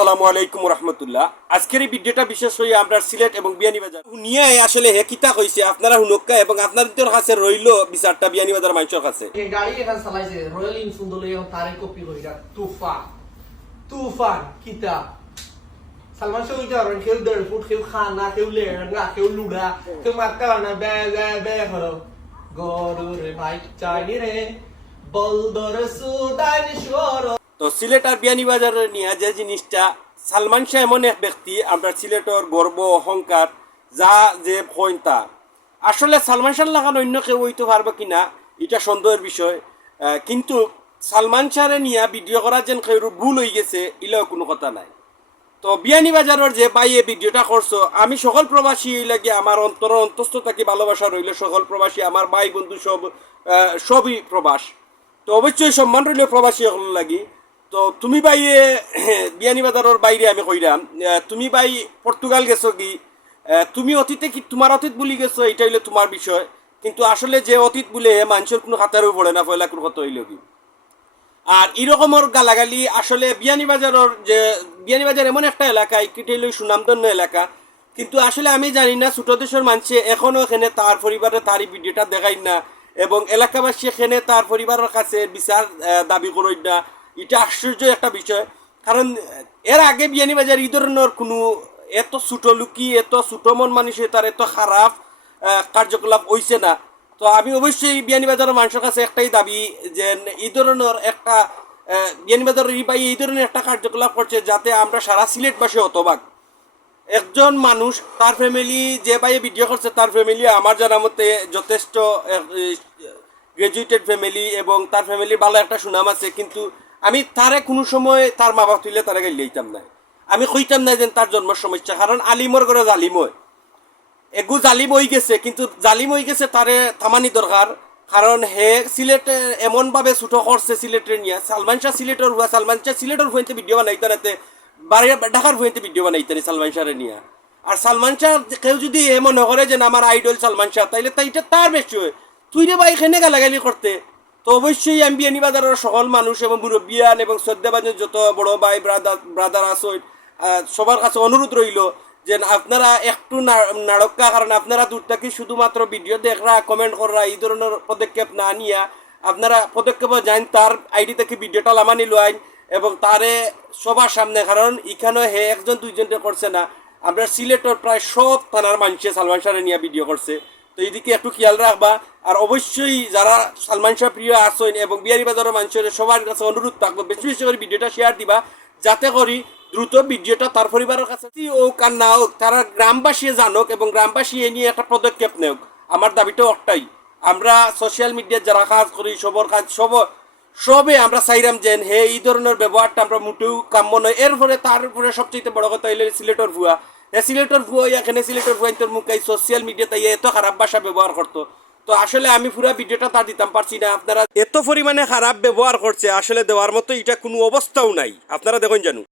আসসালামু আলাইকুম রহমতুল্লাহ। আজকের এই ভিডিওটা বিশেষ হয়ে আমরা সিলেট এবং বিয়ানীবাজার নিয়ে আসলে হেকিতা কইছে আপনারা হুনক্কা এবং আপনাদের কাছে রইল বিচারটা বিয়ানীবাজার মানুষের কাছে। গাড়ি এখান চালাইছে রয়্যাল এনফিল্ড লই তারে কপি কইরা তুফান কিতা সালমান শাহ উইটা রন কেউ 1.5 ফুট কেউ খানা কেউ লেঙ্গা কেউ লুড়া কেউ মারতে পারে না বে হলো গরুরে ভাই চাইনি রে বলদর সুদান শোর। তো সিলেট আর বিয়ানীবাজার নিয়ে যে জিনিসটা, সালমান শাহ এমন এক ব্যক্তি আমরা সিলেটের গর্ব অহংকার যা যে কইনতা আসলে সালমান শাহ লাগান অন্য কেউ হইতে পারবে কিনা এটা সন্দেহের বিষয়। কিন্তু সালমান শাহরে নিয়ে ভিডিও করা যেন কেউ ভুল হয়ে গেছে এটাও কোনো কথা নাই। তো বিয়ানীবাজারের যে ভাই এই ভিডিওটা করছো, আমি সকল প্রবাসী লাগে আমার অন্তস্থ থাকি ভালোবাসা রইল সকল প্রবাসী, আমার ভাই বন্ধু সবই প্রবাস। তো অবশ্যই সম্মান রইল প্রবাসী সকল লাগি। তো তুমি ভাই বিয়ানীবাজারের বাইরে আমি কইরাম, তুমি ভাই পর্তুগাল গেছো কি, তুমি অতীতে কি তোমার অতীত বলি গেছো এটা হইলে তোমার বিষয়, কিন্তু আসলে যে অতীত বলে মানুষের কোনো খাতারও পড়ে না পয়লা কোনো কথা হইল কি। আর এরকমের গালাগালি আসলে বিয়ানীবাজার এমন একটা এলাকা, এটা হইল সুনামধন্য এলাকা, কিন্তু আসলে আমি জানি না ছোট দেশের মানুষে এখনো এখানে তার পরিবারে তার ভিডিওটা দেখাই না এবং এলাকাবাসী এখানে তার পরিবারের কাছে বিচার দাবি করেন না। এটা আশ্চর্য একটা বিষয়, কারণ এর আগে বিয়ানীবাজার এই ধরনের কোনো এত ছোট লুকি এত ছোট মন মানুষের তার এত খারাপ কার্যকলাপ হইছে না। তো আমি অবশ্যই বিয়ানীবাজারের মানুষের কাছে একটাই দাবি যে এই ধরনের একটা বিয়ানীবাজারের এই ধরনের একটা কার্যকলাপ করছে যাতে আমরা সারা সিলেটবাসী হতবাক। একজন মানুষ তার ফ্যামিলি যে ভাই ভিডিও করছে তার ফ্যামিলি আমার জানা মতে যথেষ্ট গ্রাজুয়েটেড ফ্যামিলি এবং তার ফ্যামিলির ভালো একটা সুনাম আছে, কিন্তু আমি তারে কোনো সময় তার মা বাপ তুলে তারা গাইলে দিতাম না, আমি কইতাম না যে তার জন্ম সমস্যা, কারণ আলিমর করে জালিম হয় এগু জালিম হয়ে গেছে, কিন্তু জালিম হয়ে গেছে তারে থামানি দরকার। কারণ হে সিলেটে এমনভাবে ছুটো করছে সিলেটের নিয়ে, সালমান শাহ সিলেটের ভুঁইতে ভিডিও বানাইতে নাতে ঢাকার ভুঁইতে ভিডিও বানাইতে সালমান শাহরে নিয়ে। আর সালমান শাহ কেউ যদি এমন করে যে আমার আইডল সালমান শাহ, তাইলে তাইটা তার বেশি হয়, তুই রে ভাই এখানে গালাগালি করতে। তো অবশ্যই আমি বিয়ানীবাজারের সকল মানুষ এবং মুরব্বিয়ান এবং শ্রদ্ধাবাজন যত বড় ভাই ব্রাদার আসন সবার কাছে অনুরোধ রইল যে আপনারা একটু নাড়ক্কা, কারণ আপনারা দূর থেকে শুধুমাত্র ভিডিও দেখরা কমেন্ট করা এই ধরনের পদক্ষেপ না নিয়া আপনারা পদক্ষেপ যান তার আইডি থেকে ভিডিওটা লামানি লইন এবং তারে সবার সামনে, কারণ এখানে হে একজন দুইজনটা করছে না, আমরা সিলেটের প্রায় সব থানার মানুষে সালমান শাহরে নিয়ে ভিডিও করছে। তো এইদিকে একটু খেয়াল রাখবা। আর অবশ্যই যারা সালমান শাহ প্রিয় আসেন এবং বিয়ানীবাজারের মানুষের সবার কাছে অনুরোধ থাকবে বেশি বেশি করে ভিডিওটা শেয়ার দিবা, যাতে করি দ্রুত ভিডিওটা তার পরিবারের কাছে হোক আর না হোক তারা গ্রামবাসী জানুক এবং গ্রামবাসী এ নিয়ে একটা পদক্ষেপ নেওক। আমার দাবিটা একটাই, আমরা সোশ্যাল মিডিয়ায় যারা কাজ করি সবে আমরা চাইরাম যে হে এই ধরনের ব্যবহারটা আমরা মোটেও কাম্য নয়। এরপরে তার উপরে সবচেয়ে বড় কথা হইলে সিলেটের ভুয়া, সিলেটের ভুয়া এখানে সিলেটের ভুয়া তোর মুখে সোশ্যাল মিডিয়াতে এত খারাপ ভাষা ব্যবহার করতো। তো আসলে আমি পুরো ভিডিওটা তার দিতাম পারছি না, আপনারা এত পরিমাণে খারাপ ব্যবহার করছে আসলে দেওয়ার মতো এটা কোনো অবস্থাও নাই, আপনারা দেখুন জানুন।